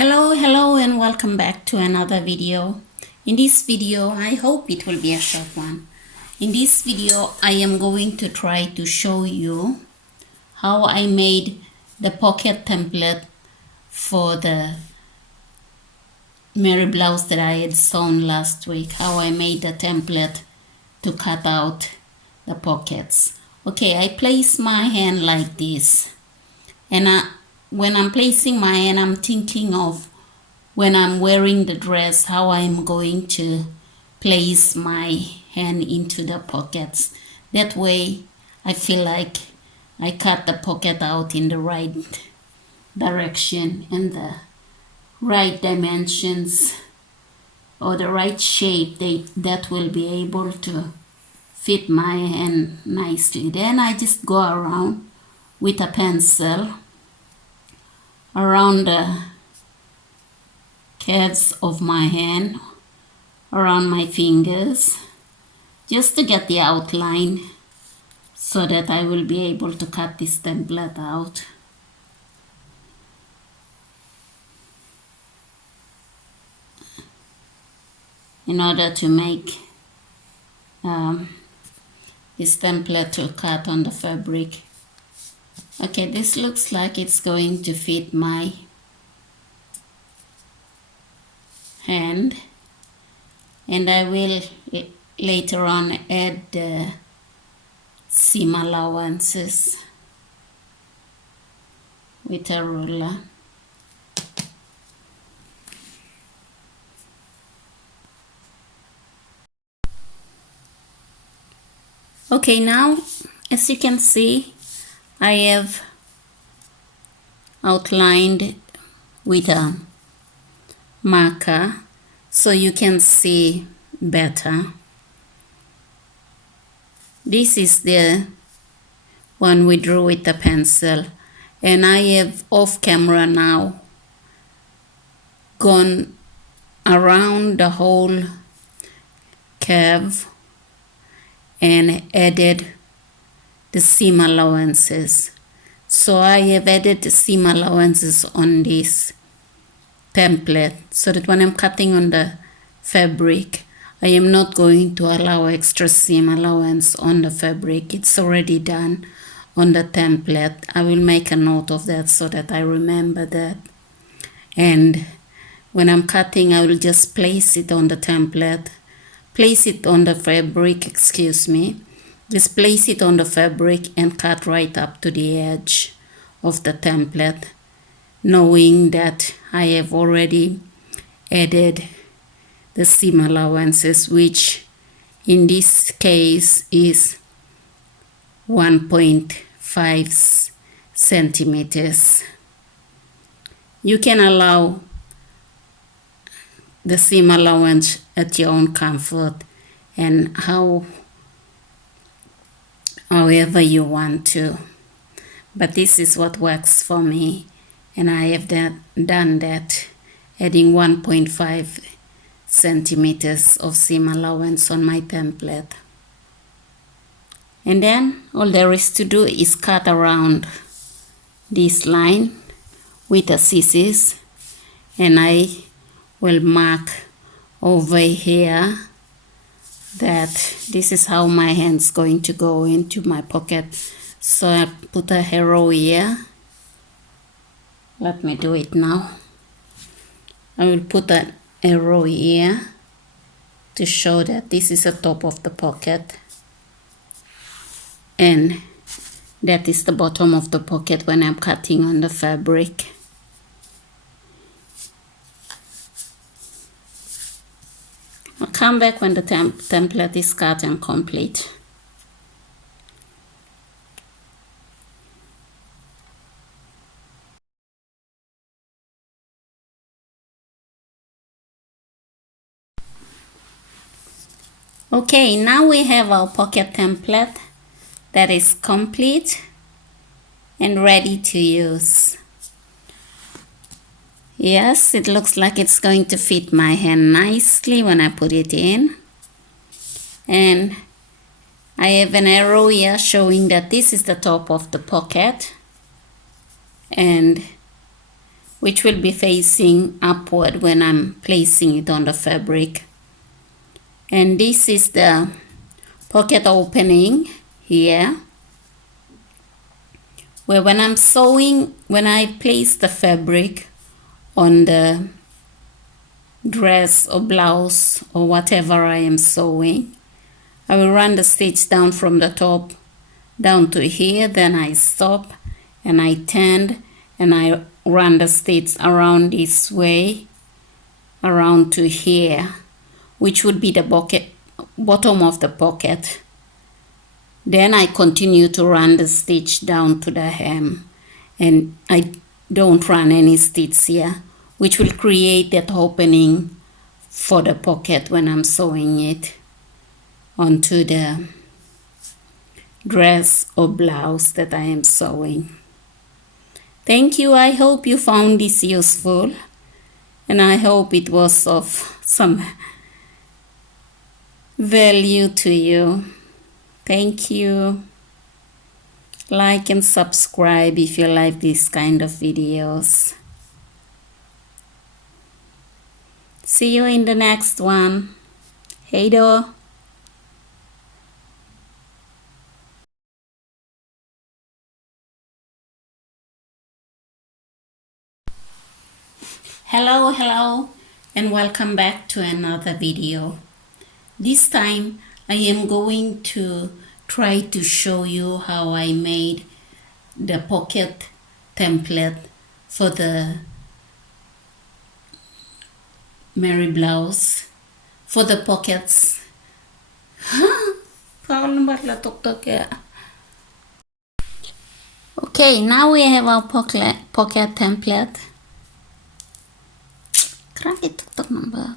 Hello and welcome back to another video. In this video, I hope it will be a short one. In this video, I am going to try to show you how I made the pocket template for the Meri blouse that I had sewn last week. How I made the template to cut out the pockets. Okay, I place my hand like this, and when I'm placing my hand, I'm thinking of when I'm wearing the dress, how I'm going to place my hand into the pockets. That way, I feel like I cut the pocket out in the right direction and the right dimensions or the right shape that will be able to fit my hand nicely. Then I just go around with a pencil around the calves of my hand, around my fingers, just to get the outline so that I will be able to cut this template out. In order to make this template to cut on the fabric. Okay, this looks like it's going to fit my hand, and I will later on add the seam allowances with a ruler. Okay, now as you can see, I have outlined with a marker so you can see better. This is the one we drew with the pencil, and I have off camera now gone around the whole curve and added the seam allowances. So I have added the seam allowances on this template so that when I'm cutting on the fabric, I am not going to allow extra seam allowance on the fabric. It's already done on the template. I will make a note of that so that I remember that. And when I'm cutting, I will just place it on the template. Place it on the fabric, just place it on the fabric and cut right up to the edge of the template, knowing that I have already added the seam allowances, which in this case is 1.5 centimeters. You can allow the seam allowance at your own comfort and however you want to, but this is what works for me, and I have done that, adding 1.5 centimeters of seam allowance on my template. And then all there is to do is cut around this line with a scissors, and I will mark over here that this is how my hand's going to go into my pocket. So I put a arrow here. Let me do it now. I will put an arrow here to show that this is the top of the pocket and that is the bottom of the pocket when I'm cutting on the fabric. I'll come back when the template is cut and complete. Okay, now we have our pocket template that is complete and ready to use. Yes, it looks like it's going to fit my hand nicely when I put it in. And I have an arrow here showing that this is the top of the pocket and which will be facing upward when I'm placing it on the fabric. And this is the pocket opening here, where when I'm sewing, when I place the fabric on the dress or blouse or whatever I am sewing, I will run the stitch down from the top down to here, then I stop and I turn and I run the stitch around this way around to here, which would be the bottom of the pocket. Then I continue to run the stitch down to the hem, and I don't run any stitch here, which will create that opening for the pocket when I'm sewing it onto the dress or blouse that I am sewing. Thank you. I hope you found this useful, and I hope it was of some value to you. Thank you. Like and subscribe if you like this kind of videos. See you in the next one. Hej då! Hello, and welcome back to another video. This time I am going to try to show you how I made the pocket template for the Meri blouse, for the pockets. Okay, now we have our pocket template. Krakit tok number.